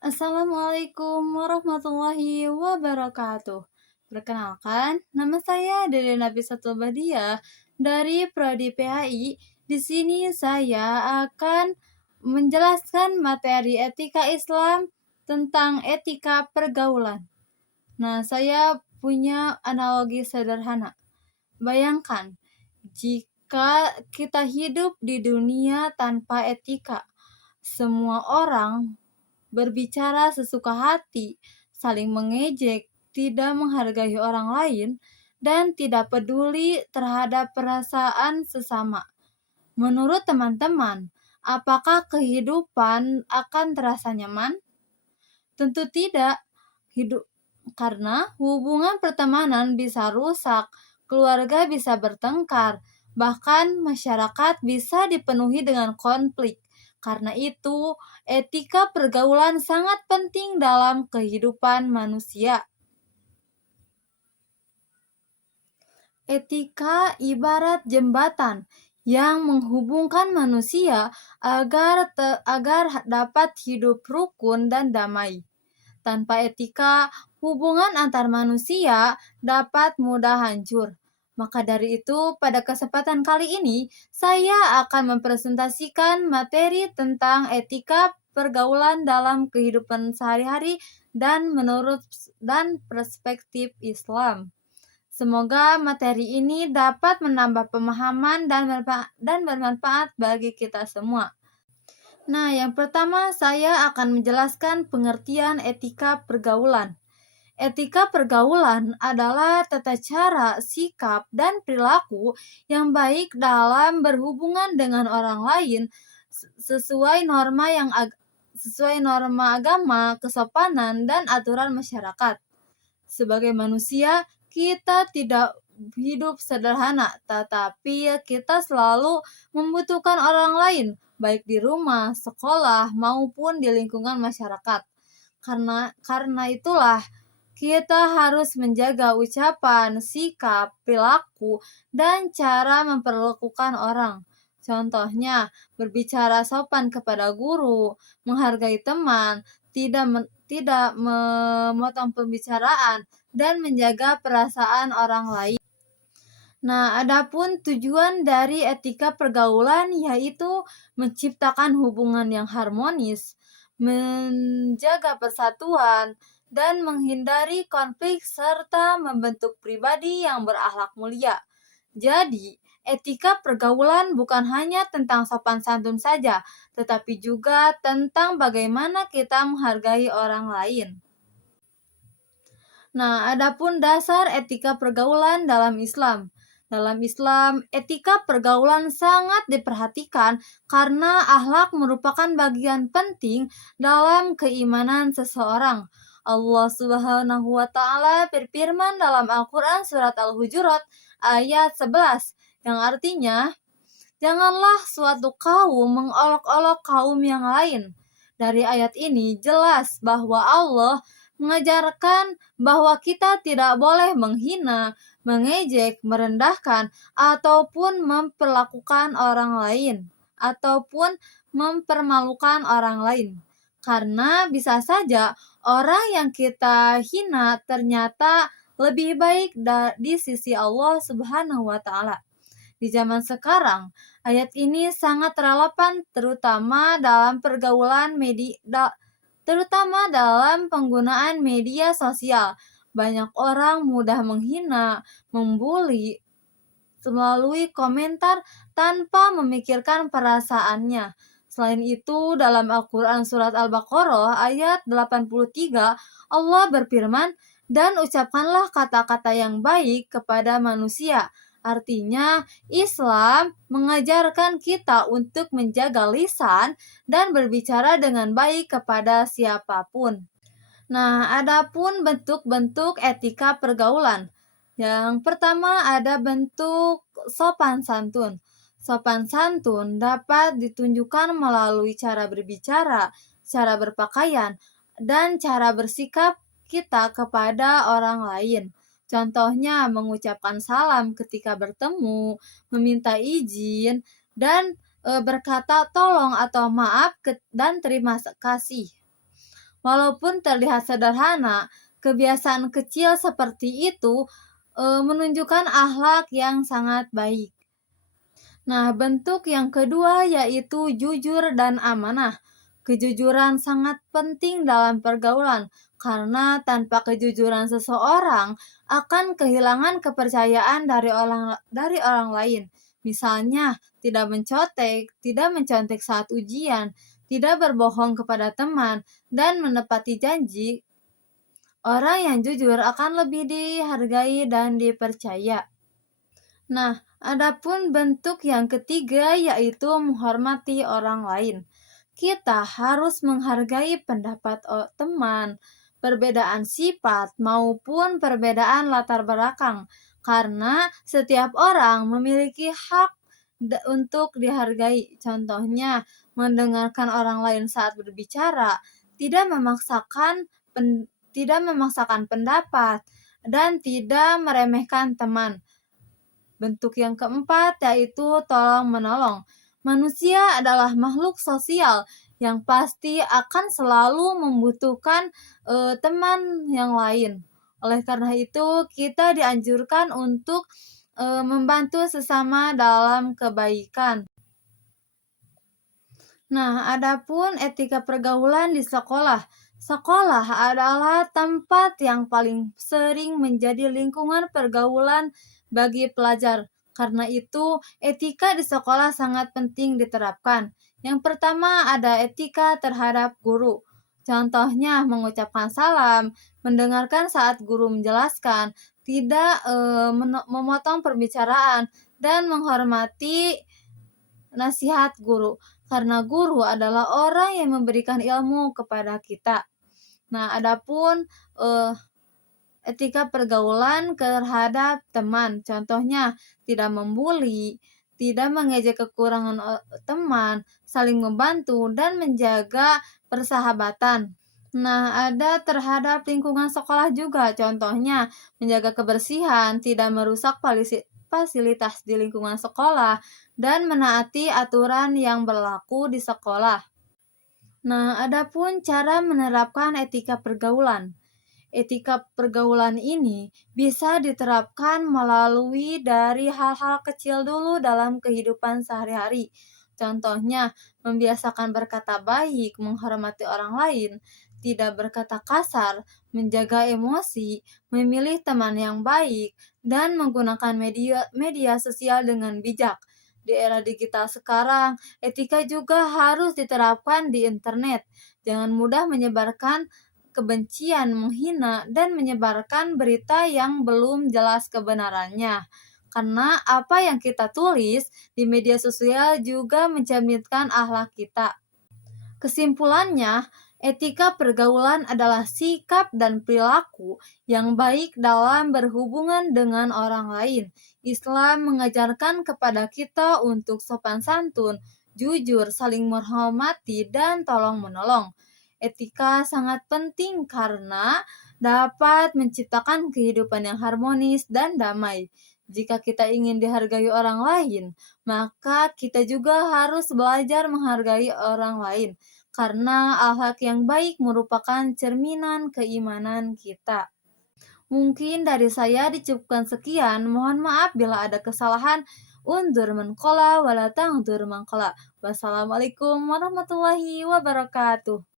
Assalamualaikum warahmatullahi wabarakatuh. Perkenalkan, nama saya Dede Nafisatul Badiah dari Prodi PHI. Di sini saya akan menjelaskan materi etika Islam tentang etika pergaulan. Nah, saya punya analogi sederhana. Bayangkan, jika kita hidup di dunia tanpa etika, semua orang berbicara sesuka hati, saling mengejek, tidak menghargai orang lain, dan tidak peduli terhadap perasaan sesama. Menurut teman-teman, apakah kehidupan akan terasa nyaman? Tentu tidak. Karena hubungan pertemanan bisa rusak, keluarga bisa bertengkar, bahkan masyarakat bisa dipenuhi dengan konflik. Karena itu, etika pergaulan sangat penting dalam kehidupan manusia. Etika ibarat jembatan yang menghubungkan manusia agar dapat hidup rukun dan damai. Tanpa etika, hubungan antar manusia dapat mudah hancur. Maka dari itu, pada kesempatan kali ini, saya akan mempresentasikan materi tentang etika pergaulan dalam kehidupan sehari-hari dan perspektif Islam. Semoga materi ini dapat menambah pemahaman dan bermanfaat bagi kita semua. Nah, yang pertama saya akan menjelaskan pengertian etika pergaulan. Etika pergaulan adalah tata cara, sikap, dan perilaku yang baik dalam berhubungan dengan orang lain sesuai norma agama, kesopanan, dan aturan masyarakat. Sebagai manusia, kita tidak hidup sederhana, tetapi kita selalu membutuhkan orang lain, baik di rumah, sekolah, maupun di lingkungan masyarakat. Karena itulah kita harus menjaga ucapan, sikap, perilaku, dan cara memperlakukan orang. Contohnya, berbicara sopan kepada guru, menghargai teman, tidak memotong pembicaraan, dan menjaga perasaan orang lain. Nah, adapun tujuan dari etika pergaulan yaitu menciptakan hubungan yang harmonis, menjaga persatuan, dan menghindari konflik serta membentuk pribadi yang berakhlak mulia. Jadi, etika pergaulan bukan hanya tentang sopan santun saja, tetapi juga tentang bagaimana kita menghargai orang lain. Nah, adapun dasar etika pergaulan dalam Islam. Dalam Islam, etika pergaulan sangat diperhatikan karena akhlak merupakan bagian penting dalam keimanan seseorang. Allah Subhanahu wa taala berfirman dalam Al-Qur'an surat Al-Hujurat ayat 11 yang artinya, "Janganlah suatu kaum mengolok-olok kaum yang lain." Dari ayat ini jelas bahwa Allah mengajarkan bahwa kita tidak boleh menghina, mengejek, merendahkan, ataupun memperlakukan orang lain, ataupun mempermalukan orang lain. Karena bisa saja orang yang kita hina ternyata lebih baik di sisi Allah Subhanahu wa taala. Di zaman sekarang, ayat ini sangat relevan terutama dalam penggunaan media sosial. Banyak orang mudah menghina, membuli melalui komentar tanpa memikirkan perasaannya. Selain itu, dalam Al-Quran surat Al-Baqarah ayat 83, Allah berfirman, "Dan ucapkanlah kata-kata yang baik kepada manusia." Artinya, Islam mengajarkan kita untuk menjaga lisan dan berbicara dengan baik kepada siapapun. Nah, adapun bentuk-bentuk etika pergaulan. Yang pertama ada bentuk sopan santun. Sopan santun dapat ditunjukkan melalui cara berbicara, cara berpakaian, dan cara bersikap kita kepada orang lain. Contohnya mengucapkan salam ketika bertemu, meminta izin, dan berkata tolong atau maaf dan terima kasih. Walaupun terlihat sederhana, kebiasaan kecil seperti itu menunjukkan akhlak yang sangat baik. Nah, bentuk yang kedua yaitu jujur dan amanah. Kejujuran sangat penting dalam pergaulan karena tanpa kejujuran seseorang akan kehilangan kepercayaan dari orang lain. Misalnya, tidak mencontek saat ujian, tidak berbohong kepada teman, dan menepati janji. Orang yang jujur akan lebih dihargai dan dipercaya. Nah, adapun bentuk yang ketiga yaitu menghormati orang lain. Kita harus menghargai pendapat teman, perbedaan sifat maupun perbedaan latar belakang karena setiap orang memiliki hak untuk dihargai. Contohnya, mendengarkan orang lain saat berbicara, tidak memaksakan pendapat dan tidak meremehkan teman. Bentuk yang keempat yaitu tolong-menolong. Manusia adalah makhluk sosial yang pasti akan selalu membutuhkan teman yang lain. Oleh karena itu, kita dianjurkan untuk membantu sesama dalam kebaikan. Nah, adapun etika pergaulan di sekolah. Sekolah adalah tempat yang paling sering menjadi lingkungan pergaulan bagi pelajar. Karena itu, etika di sekolah sangat penting diterapkan. Yang pertama ada etika terhadap guru. Contohnya mengucapkan salam, mendengarkan saat guru menjelaskan, tidak memotong perbicaraan, dan menghormati nasihat guru. Karena guru adalah orang yang memberikan ilmu kepada kita. Nah, adapun etika pergaulan terhadap teman, contohnya tidak membuli, tidak mengejek kekurangan teman, saling membantu, dan menjaga persahabatan. Nah, ada terhadap lingkungan sekolah juga, contohnya menjaga kebersihan, tidak merusak fasilitas di lingkungan sekolah, dan menaati aturan yang berlaku di sekolah. Nah, adapun cara menerapkan etika pergaulan. Etika pergaulan ini bisa diterapkan melalui dari hal-hal kecil dulu dalam kehidupan sehari-hari. Contohnya, membiasakan berkata baik, menghormati orang lain, tidak berkata kasar, menjaga emosi, memilih teman yang baik, dan menggunakan media sosial dengan bijak. Di era digital sekarang, etika juga harus diterapkan di internet. Jangan mudah menyebarkan kebencian, menghina, dan menyebarkan berita yang belum jelas kebenarannya. Karena apa yang kita tulis di media sosial juga mencerminkan akhlak kita. Kesimpulannya, etika pergaulan adalah sikap dan perilaku yang baik dalam berhubungan dengan orang lain. Islam mengajarkan kepada kita untuk sopan santun, jujur, saling menghormati, dan tolong-menolong. Etika sangat penting karena dapat menciptakan kehidupan yang harmonis dan damai. Jika kita ingin dihargai orang lain, maka kita juga harus belajar menghargai orang lain, karena akhlak yang baik merupakan cerminan keimanan kita. Mungkin dari saya dicukupkan sekian. Mohon maaf bila ada kesalahan. Undur man qala wa la tangdur man qala. Wassalamualaikum warahmatullahi wabarakatuh.